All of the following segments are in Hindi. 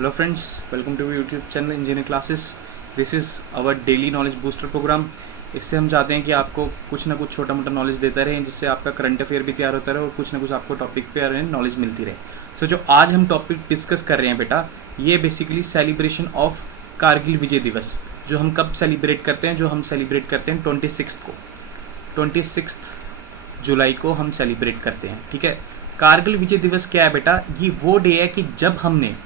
Hello friends, welcome to our YouTube channel Engineering Classes. This is our daily knowledge booster program. इससे हम चाहते हैं कि आपको कुछ ना कुछ छोटा मोटा नॉलेज देते रहें, जिससे आपका करंट अफेयर भी तैयार होता रहे और कुछ ना कुछ आपको टॉपिक पे नॉलेज मिलती रहे. तो जो आज हम टॉपिक डिस्कस कर रहे हैं बेटा, ये basically celebration of Kargil Vijay दिवस, जो हम कब सेलिब्रेट करते हैं, जो हम सेलिब्रेट करते हैं 26 जुलाई को हम सेलिब्रेट करते हैं. ठीक है, कारगिल विजय दिवस क्या है बेटा? ये वो डे है कि जब हमने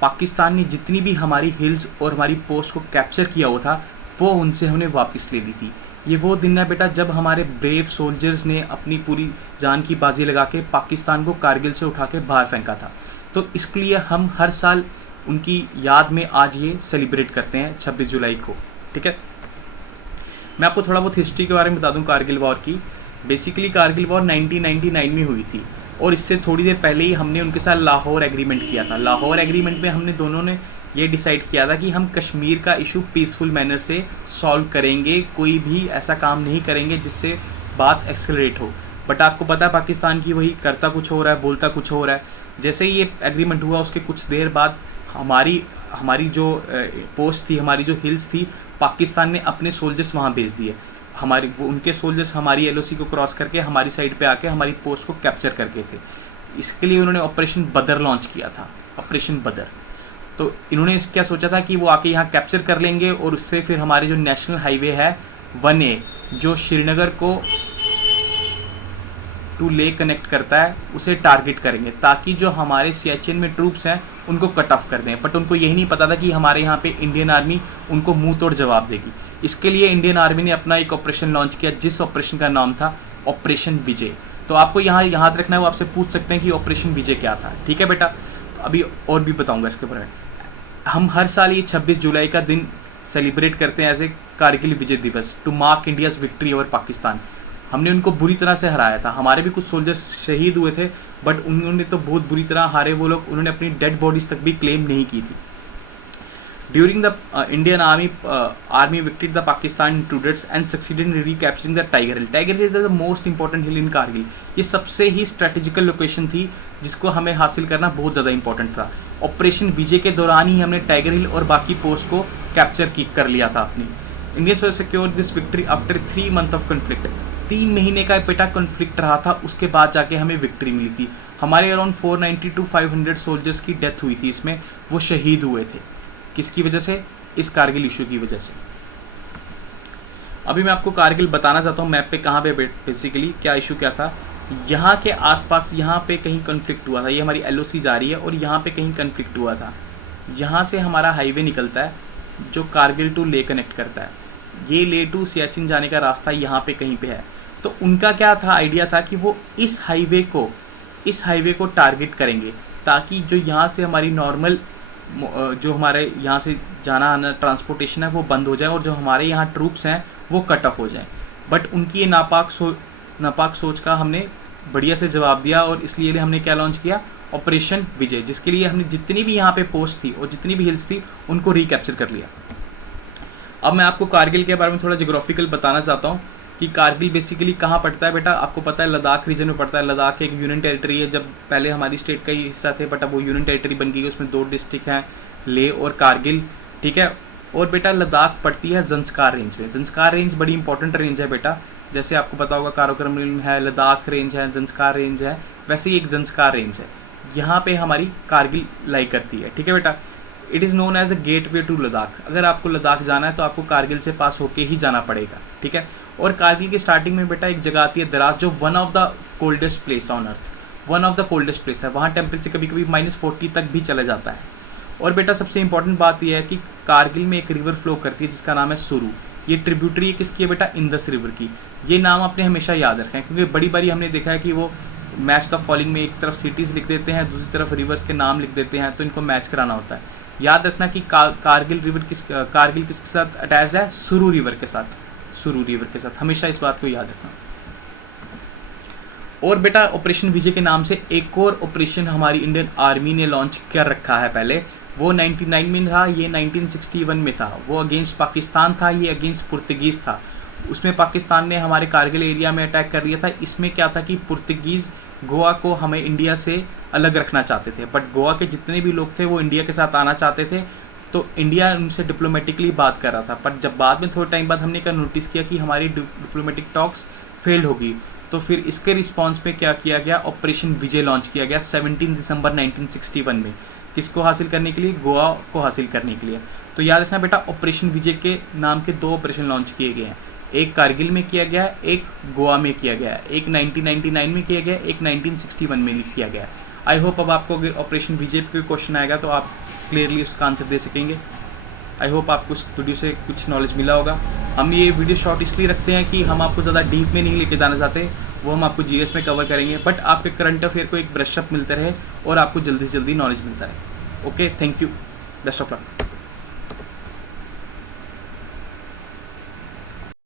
पाकिस्तान ने जितनी भी हमारी हिल्स और हमारी पोस्ट को कैप्चर किया हुआ था, वो उनसे हमने वापस ले ली थी. ये वो दिन है बेटा जब हमारे ब्रेव सोल्जर्स ने अपनी पूरी जान की बाजी लगा के पाकिस्तान को कारगिल से उठा के बाहर फेंका था. तो इसके लिए हम हर साल उनकी याद में आज ये सेलिब्रेट करते हैं 26 जुलाई को. ठीक है, मैं आपको थोड़ा बहुत हिस्ट्री के बारे में बता दूं कारगिल वॉर की. बेसिकली कारगिल वॉर 1999 में हुई थी और इससे थोड़ी देर पहले ही हमने उनके साथ लाहौर एग्रीमेंट किया था. लाहौर एग्रीमेंट में हमने दोनों ने ये डिसाइड किया था कि हम कश्मीर का इशू पीसफुल मैनर से सॉल्व करेंगे, कोई भी ऐसा काम नहीं करेंगे जिससे बात एक्सेलरेट हो. बट आपको पता है पाकिस्तान की वही करता कुछ हो रहा है, बोलता कुछ हो रहा है. जैसे ही ये एग्रीमेंट हुआ उसके कुछ देर बाद हमारी जो पोस्ट थी, हमारी जो हिल्स थी, पाकिस्तान ने अपने सोल्जर्स वहाँ भेज दिए. उनके सोल्जर्स हमारी एलओसी को क्रॉस करके हमारी साइड पे आके हमारी पोस्ट को कैप्चर करके थे. इसके लिए उन्होंने ऑपरेशन बदर लॉन्च किया था, ऑपरेशन बदर. तो इन्होंने क्या सोचा था कि वो आके यहाँ कैप्चर कर लेंगे और उससे फिर हमारे जो नेशनल हाईवे है 1A जो श्रीनगर को टू ले कनेक्ट करता है, उसे टारगेट करेंगे ताकि जो हमारे सियाचिन में ट्रूप्स हैं उनको कट ऑफ कर दें. बट उनको यही नहीं पता था कि हमारे यहाँ पे इंडियन आर्मी उनको मुंह तोड़ जवाब देगी. इसके लिए इंडियन आर्मी ने अपना एक ऑपरेशन लॉन्च किया, जिस ऑपरेशन का नाम था ऑपरेशन विजय. तो आपको यहाँ याद रखना है, वो आपसे पूछ सकते हैं कि ऑपरेशन विजय क्या था. ठीक है बेटा, तो अभी और भी बताऊँगा इसके बारे में. हम हर साल ये 26 जुलाई का दिन सेलिब्रेट करते हैं as a Kargil Vijay Diwas to mark India's victory over Pakistan. हमने उनको बुरी तरह से हराया था. हमारे भी कुछ सोल्जर्स शहीद हुए थे, बट उन्होंने तो बहुत बुरी तरह हारे वो लोग. उन्होंने अपनी डेड बॉडीज तक भी क्लेम नहीं की थी. During the Indian army victoried the Pakistan intruders and succeeded in recapturing the Tiger Hill. Tiger Hill is the most important hill in Kargil. ये सबसे ही स्ट्रेटेजिकल लोकेशन थी जिसको हमें हासिल करना बहुत ज़्यादा इंपॉर्टेंट था. ऑपरेशन विजय के दौरान ही हमने टाइगर हिल और बाकी पोस्ट को कैप्चर कर लिया था अपनी. Indians have secured this victory after 3 months of conflict. 3 महीने का बेटा कॉन्फ्लिक्ट रहा था, उसके बाद जाके हमें विक्ट्री मिली थी. हमारे अराउंड 490 to 500 सोल्जर्स की डेथ हुई थी इसमें, वो शहीद हुए थे. किसकी वजह से? इस कारगिल इशू की वजह से. अभी मैं आपको कारगिल बताना चाहता हूँ मैप पे कहाँ पे बेसिकली क्या इशू क्या था. यहाँ के आसपास यहाँ पे कहीं कन्फ्लिक्ट हुआ था. ये हमारी एलओसी जा रही है और यहाँ पे कहीं कन्फ्लिक्ट हुआ था. यहाँ से हमारा हाईवे निकलता है जो कारगिल टू ले कनेक्ट करता है. ये ले टू सियाचिन जाने का रास्ता यहाँ पे कहीं पे है. तो उनका क्या था, आइडिया था कि वो इस हाईवे को टारगेट करेंगे ताकि जो यहाँ से हमारी नॉर्मल जो हमारे यहाँ से जाना आना ट्रांसपोर्टेशन है वो बंद हो जाए और जो हमारे यहाँ ट्रूप्स हैं वो कट ऑफ हो जाए. बट उनकी ये नापाक सोच का हमने बढ़िया से जवाब दिया और इसलिए हमने क्या लॉन्च किया, ऑपरेशन विजय, जिसके लिए हमने जितनी भी यहाँ पे पोस्ट थी और जितनी भी हिल्स थी उनको रिकैप्चर कर लिया. अब मैं आपको कारगिल के बारे में थोड़ा जियोग्राफिकल बताना चाहता हूँ कि कारगिल बेसिकली कहाँ पड़ता है बेटा. आपको पता है लद्दाख रीजन में पड़ता है. लद्दाख एक यूनियन टेरिटरी है. जब पहले हमारी स्टेट का ही हिस्सा थे, बट अब वो यूनियन टेरिटरी बन गई है. उसमें 2 डिस्ट्रिक्ट हैं, लेह और कारगिल. ठीक है, और बेटा लद्दाख पड़ती है जंस्कार रेंज में. जंस्कार रेंज बड़ी इंपॉर्टेंट रेंज है बेटा. जैसे आपको पता होगा काराकोरम है, लद्दाख रेंज है, जंस्कार रेंज है, वैसे ही एक जंस्कार रेंज है. यहाँ पे हमारी कारगिल लाई करती है. ठीक है बेटा, it is known as the gateway to Ladakh. अगर आपको लद्दाख जाना है तो आपको कारगिल से पास होके ही जाना पड़ेगा. ठीक है, और कारगिल की स्टार्टिंग में बेटा एक जगह आती है दराज, जो one of the coldest place on earth, one of the coldest place है. वहाँ टेम्परेचर कभी कभी -40 तक भी चला जाता है. और बेटा सबसे इंपॉर्टेंट बात यह है कि कारगिल में एक रिवर फ्लो करती है जिसका नाम है सुरू. ये ट्रिब्यूटरी किसकी है बेटा? इंदस रिवर की. ये नाम आपने हमेशा याद रखना है क्योंकि बड़ी बारी हमने देखा है कि वो मैच द फॉलोइंग में एक तरफ सिटीज़ लिख देते हैं, दूसरी तरफ रिवर्स के नाम लिख देते हैं, तो इनको मैच कराना होता है. याद रखना कि कारगिल किसके साथ अटैच है? सुरू रिवर के साथ. सुरू रिवर के साथ हमेशा इस बात को याद रखना. और बेटा ऑपरेशन विजय के नाम से एक और ऑपरेशन हमारी इंडियन आर्मी ने लॉन्च कर रखा है. पहले वो 99 में था, ये 1961 में था. वो अगेंस्ट पाकिस्तान था, ये अगेंस्ट पुर्तगीज़ था. उसमें पाकिस्तान ने हमारे कारगिल एरिया में अटैक कर दिया था. इसमें क्या था कि पुर्तगीज़ गोवा को हमें इंडिया से अलग रखना चाहते थे, बट गोवा के जितने भी लोग थे वो इंडिया के साथ आना चाहते थे, तो इंडिया उनसे डिप्लोमेटिकली बात कर रहा था। पर जब बाद में थोड़े टाइम बाद हमने क्या नोटिस किया कि हमारी डिप्लोमेटिक टॉक्स फेल होगी, तो फिर इसके रिस्पॉन्स में क्या किया गया, ऑपरेशन विजय लॉन्च किया गया 17 दिसंबर 1961 में। किसको हासिल करने के लिए? गोवा को हासिल करने के लिए। तो याद रखना बेटा, ऑपरेशन विजय के नाम के 2 ऑपरेशन लॉन्च किए गए हैं, एक कारगिल में किया गया, एक गोवा में किया गया, एक 1999 में किया गया, एक 1961 में किया गया। आई होप अब आपको अगर ऑपरेशन विजय पे कोई क्वेश्चन आएगा तो आप क्लियरली उसका आंसर दे सकेंगे। आई होप आपको इस वीडियो से कुछ नॉलेज मिला होगा। हम ये वीडियो शॉर्ट इसलिए रखते हैं कि हम आपको ज़्यादा डीप में नहीं लेके जाना चाहते, वो हम आपको जीएस में कवर करेंगे, बट आपके करंट अफेयर को एक ब्रशअप मिलते रहे और आपको जल्दी से जल्दी नॉलेज मिलता है। Okay, thank you, best of luck.